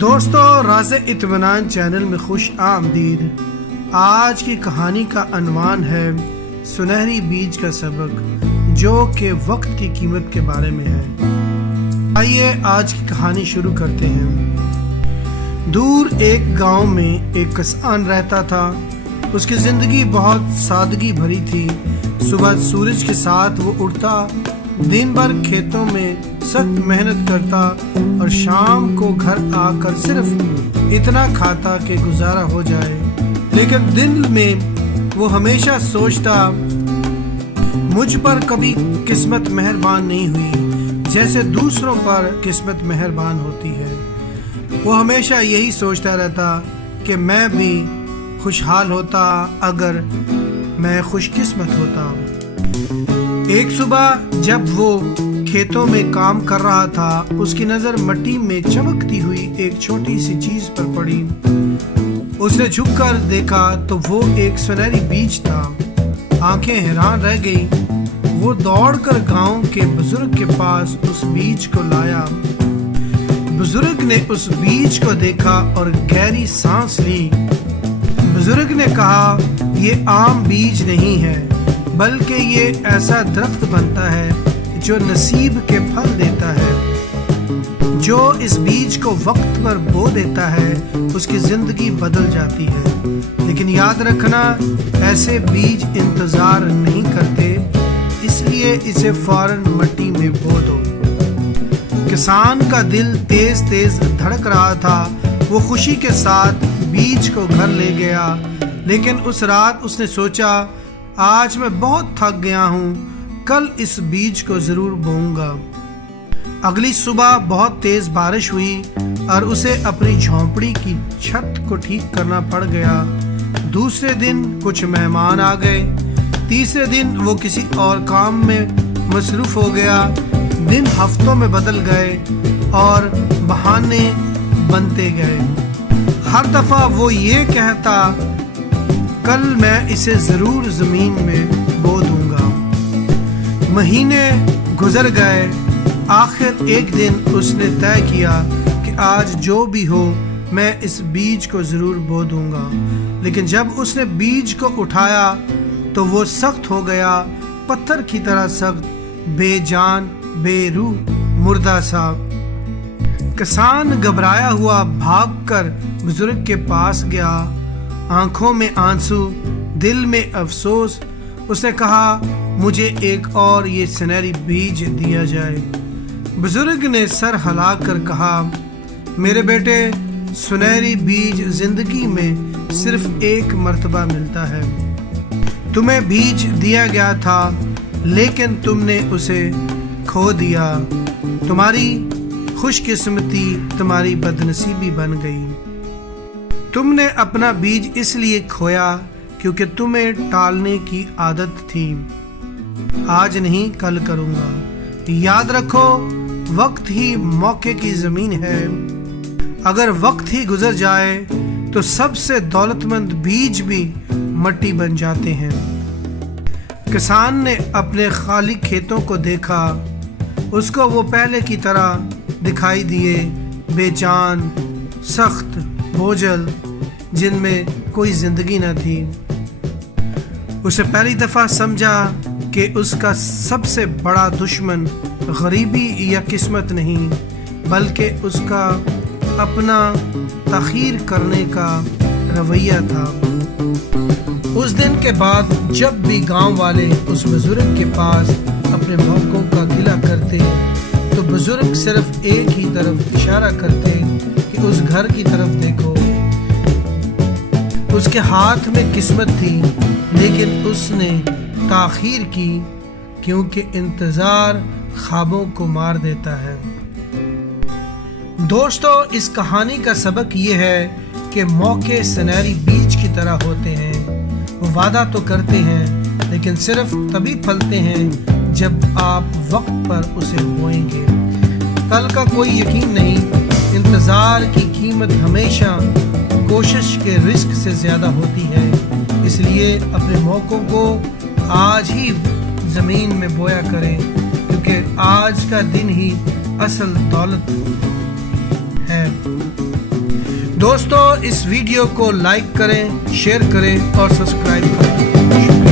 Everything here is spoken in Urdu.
دوستو، راز اطمینان چینل میں خوش آمدید۔ آج کی کہانی کا عنوان ہے سنہری بیج کا سبق، جو کہ وقت کی قیمت کے بارے میں ہے۔ آئیے آج کی کہانی شروع کرتے ہیں۔ دور ایک گاؤں میں ایک کسان رہتا تھا۔ اس کی زندگی بہت سادگی بھری تھی۔ صبح سورج کے ساتھ وہ اٹھتا، دن بھر کھیتوں میں سخت محنت کرتا اور شام کو گھر آ کر صرف اتنا کھاتا کہ گزارا ہو جائے۔ لیکن دل میں وہ ہمیشہ سوچتا، مجھ پر کبھی قسمت مہربان نہیں ہوئی جیسے دوسروں پر قسمت مہربان ہوتی ہے۔ وہ ہمیشہ یہی سوچتا رہتا کہ میں بھی خوشحال ہوتا اگر میں خوش قسمت ہوتا۔ ایک صبح جب وہ کھیتوں میں کام کر رہا تھا، اس کی نظر مٹی میں چمکتی ہوئی ایک چھوٹی سی چیز پر پڑی۔ اس نے جھک کر دیکھا تو وہ ایک سنہری بیج تھا۔ آنکھیں حیران رہ گئی۔ وہ دوڑ کر گاؤں کے بزرگ کے پاس اس بیج کو لایا۔ بزرگ نے اس بیج کو دیکھا اور گہری سانس لی۔ بزرگ نے کہا، یہ عام بیج نہیں ہے، بلکہ یہ ایسا درخت بنتا ہے جو نصیب کے پھل دیتا ہے۔ جو اس بیج کو وقت پر بو دیتا ہے، اس کی زندگی بدل جاتی ہے۔ لیکن یاد رکھنا، ایسے بیج انتظار نہیں کرتے، اس لیے اسے فوراً مٹی میں بو دو۔ کسان کا دل تیز تیز دھڑک رہا تھا۔ وہ خوشی کے ساتھ بیج کو گھر لے گیا، لیکن اس رات اس نے سوچا، آج میں بہت تھک گیا ہوں، کل اس بیج کو ضرور بوؤں گا۔ اگلی صبح بہت تیز بارش ہوئی اور اسے اپنی جھونپڑی کی چھت کو ٹھیک کرنا پڑ گیا۔ دوسرے دن کچھ مہمان آ گئے۔ تیسرے دن وہ کسی اور کام میں مصروف ہو گیا۔ دن ہفتوں میں بدل گئے اور بہانے بنتے گئے۔ ہر دفعہ وہ یہ کہتا، کل میں اسے ضرور زمین میں بو دوں گا۔ مہینے گزر گئے۔ آخر ایک دن اس نے طے کیا کہ آج جو بھی ہو میں اس بیج کو ضرور بو دوں گا۔ لیکن جب اس نے بیج کو اٹھایا تو وہ سخت ہو گیا، پتھر کی طرح سخت، بے جان، بے روح، مردہ سا۔ کسان گھبرایا ہوا بھاگ کر بزرگ کے پاس گیا، آنکھوں میں آنسو، دل میں افسوس۔ اس نے کہا، مجھے ایک اور یہ سنہری بیج دیا جائے۔ بزرگ نے سر ہلا کر کہا، میرے بیٹے، سنہری بیج زندگی میں صرف ایک مرتبہ ملتا ہے۔ تمہیں بیج دیا گیا تھا، لیکن تم نے اسے کھو دیا۔ تمہاری خوش قسمتی تمہاری بدنصیبی بن گئی۔ تم نے اپنا بیج اس لیے کھویا کیونکہ تمہیں ٹالنے کی عادت تھی۔ آج نہیں، کل کروں گا۔ یاد رکھو، وقت ہی موقع کی زمین ہے۔ اگر وقت ہی گزر جائے تو سب سے دولت مند بیج بھی مٹی بن جاتے ہیں۔ کسان نے اپنے خالی کھیتوں کو دیکھا۔ اس کو وہ پہلے کی طرح دکھائی دیے، بے جان، سخت، بوجھل، جن میں کوئی زندگی نہ تھی۔ اسے پہلی دفعہ سمجھا کہ اس کا سب سے بڑا دشمن غریبی یا قسمت نہیں، بلکہ اس کا اپنا تاخیر کرنے کا رویہ تھا۔ اس دن کے بعد جب بھی گاؤں والے اس بزرگ کے پاس اپنے موقعوں کا گلہ کرتے تو بزرگ صرف ایک ہی طرف اشارہ کرتے کہ اس گھر کی طرف دیکھو۔ اس کے ہاتھ میں قسمت تھی، لیکن اس نے تاخیر کی، کیونکہ انتظار خوابوں کو مار دیتا ہے۔ دوستو، اس کہانی کا سبق یہ ہے کہ موقع سنہری بیج کی طرح ہوتے ہیں۔ وہ وعدہ تو کرتے ہیں، لیکن صرف تبھی پھلتے ہیں جب آپ وقت پر اسے بوئیں گے۔ کل کا کوئی یقین نہیں۔ انتظار کی قیمت ہمیشہ کوشش کے رزق سے زیادہ ہوتی ہے۔ اس لیے اپنے موقعوں کو آج ہی زمین میں بویا کریں، کیونکہ آج کا دن ہی اصل دولت ہے۔ دوستو اس ویڈیو کو لائک کریں، شیئر کریں اور سبسکرائب کریں۔